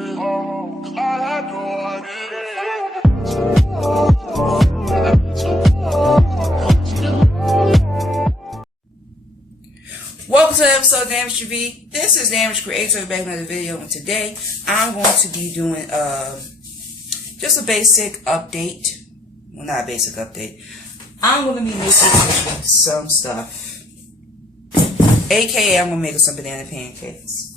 Welcome to the episode of Damage TV. This is Damage Creator back with another video, and today I'm going to be doing just a basic update. Well, not a basic update. I'm going to be making some stuff. AKA I'm going to make some banana pancakes.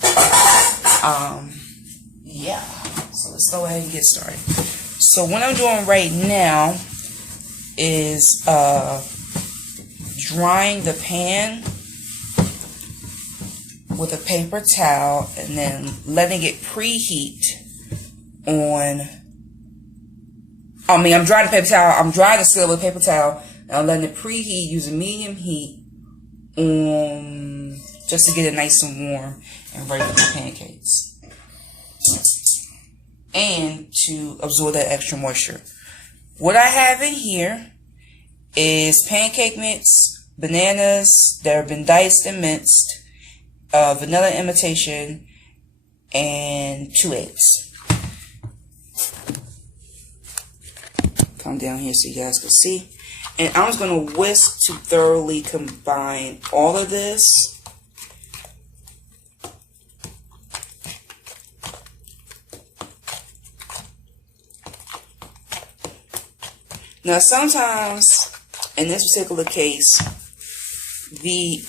Yeah. So let's go ahead and get started. So what I'm doing right now is drying the pan with a paper towel and then letting it preheat on. I'm drying the paper towel. I'm drying the skillet with a paper towel and I'm letting it preheat using medium heat on just to get it nice and warm and ready for the pancakes and to absorb that extra moisture. What I have in here is pancake mix, bananas that have been diced and minced, vanilla imitation, and 2 eggs. Come down here so you guys can see. And I'm just going to whisk to thoroughly combine all of this. Now sometimes, in this particular case, the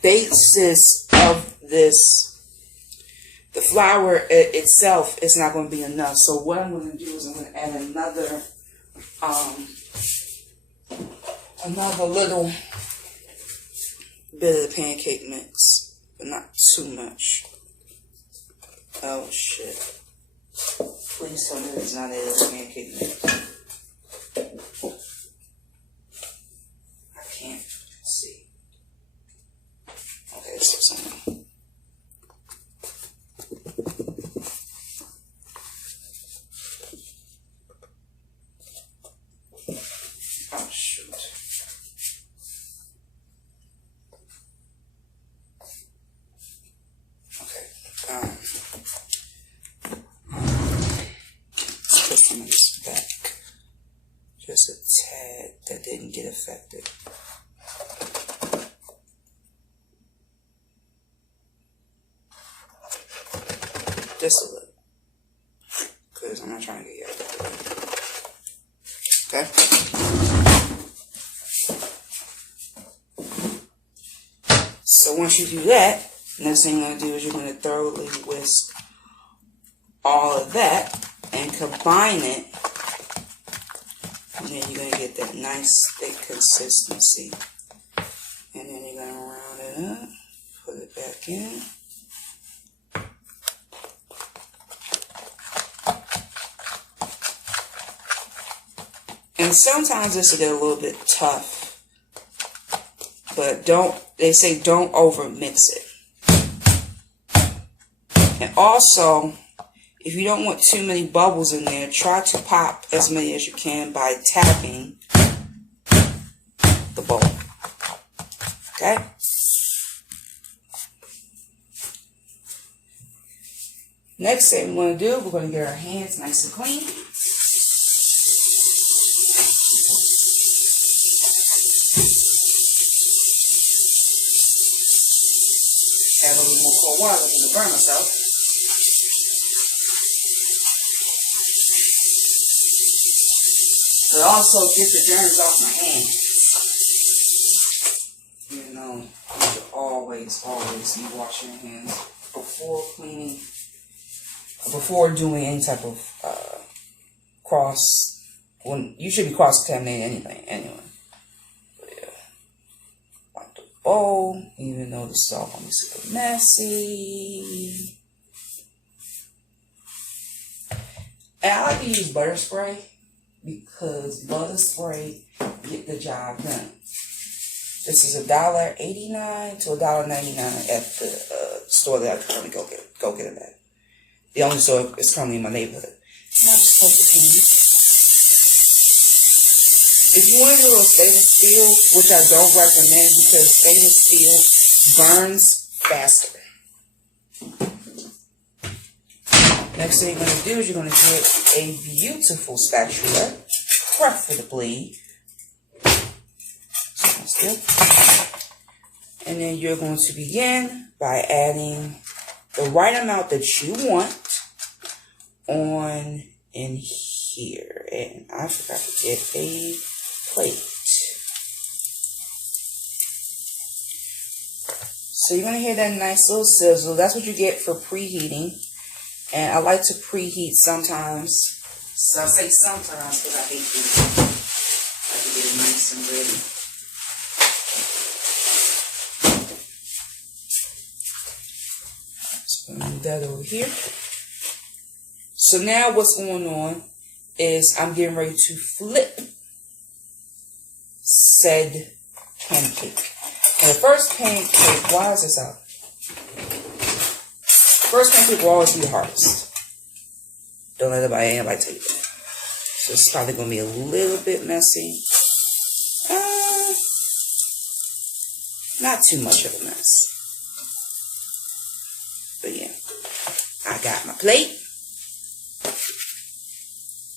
basis of the flour itself is not going to be enough. So what I'm going to do is I'm going to add another little bit of the pancake mix, but not too much. Oh shit. Please tell me it's not a pancake mix. I can't see. Okay, let's do something. Oh shoot. Okay. Let's put some of this back. Just a tad that didn't get affected. Just a little. Because I'm not trying to get you out. Okay? So once you do that, next thing you're going to do is you're going to thoroughly whisk all of that and combine it. And then you're going to get that nice thick consistency. And then you're going to round it up, put it back in. And sometimes this will get a little bit tough, but they say don't over mix it. And also, if you don't want too many bubbles in there, try to pop as many as you can by tapping the bowl. Okay? Next thing we're going to do, we're going to get our hands nice and clean. Add a little more cold water to burn myself. But also get the germs off my hands. You know, you should always be washing your hands before cleaning, before doing any type of you should be cross-contaminating anything anyway. But yeah. Wipe the bowl, even though the stuff on this is messy. And I like to use butter spray because butter spray get the job done. This is $1.89 to $1.99 at the store that I currently go get it at. The only store is currently in my neighborhood. And I just poke the pan. If you want to do a little stainless steel, which I don't recommend because stainless steel burns faster. Next thing you're going to do is you're going to get a beautiful spatula, preferably. And then you're going to begin by adding the right amount that you want on in here. And I forgot to get a plate. So you're going to hear that nice little sizzle. That's what you get for preheating. And I like to preheat sometimes. So I say sometimes because I hate to. I like to get it nice and ready. So I'm going to move that over here. So now what's going on is I'm getting ready to flip said pancake. And the first pancake, why is this out? First pancake will always be the hardest. Don't let anybody tell you that. So it's probably going to be a little bit messy. Not too much of a mess. But yeah, I got my plate.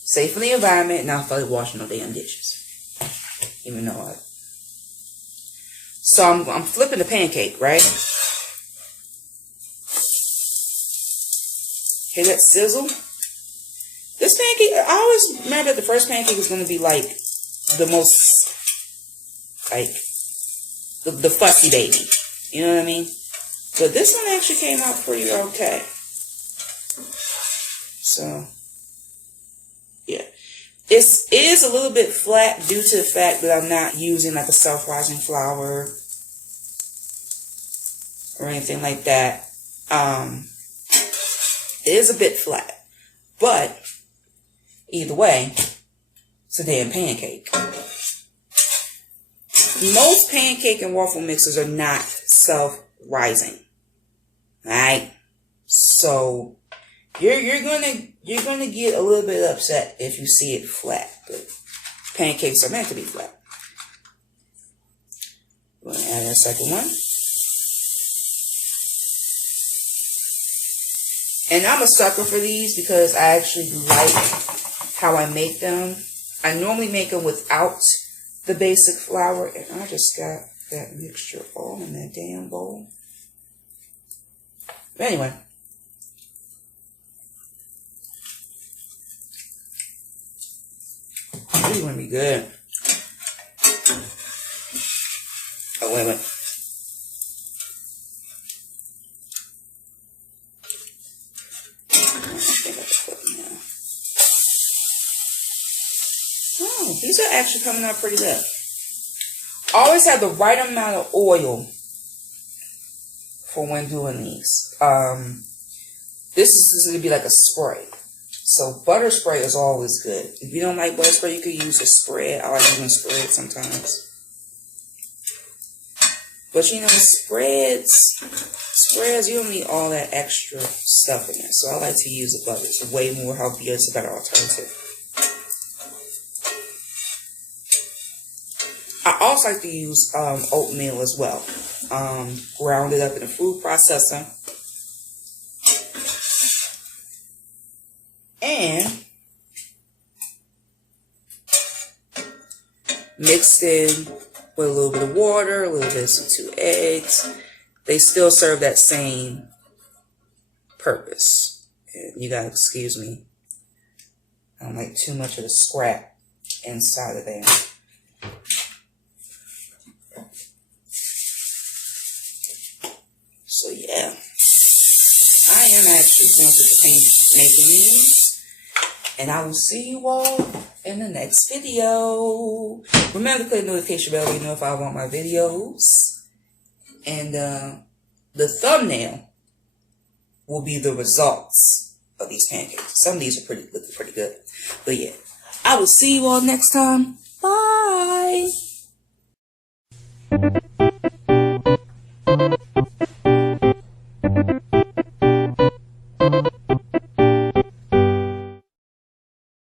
Safe for the environment. Now I feel like washing no damn dishes. Even though So I'm flipping the pancake, right? Hear that sizzle? This pancake, I always remember that the first pancake is going to be like the most, like, the fussy baby. You know what I mean? But this one actually came out pretty okay. So, yeah. It is a little bit flat due to the fact that I'm not using like a self-rising flour or anything like that. It is a bit flat. But, either way, it's a damn pancake. Most pancake and waffle mixers are not self-rising. Alright? So, you're gonna get a little bit upset if you see it flat. But pancakes are meant to be flat. I'm gonna add that second one. And I'm a sucker for these because I actually like how I make them. I normally make them without the basic flour, and I just got that mixture all in that damn bowl. But anyway. This is going to be good. Oh, wait a minute. Oh, these are actually coming out pretty good. Always have the right amount of oil for when doing these. This is going to be like a spray. So butter spray is always good. If you don't like butter spray, you could use a spread. I like using spread sometimes. But you know, spreads, you don't need all that extra stuff in there. So I like to use a butter. It's way more healthier. It's a better alternative. I also like to use oatmeal as well. Ground it up in a food processor. And mixed in with a little bit of water, a little bit of some 2 eggs. They still serve that same purpose. And you gotta excuse me. I don't like too much of the scrap inside of there. So yeah, I am actually going to be making these. And I will see you all in the next video. Remember to click the notification bell to know if I want my videos. And the thumbnail will be the results of these pancakes. Some of these are looking pretty good. But yeah, I will see you all next time.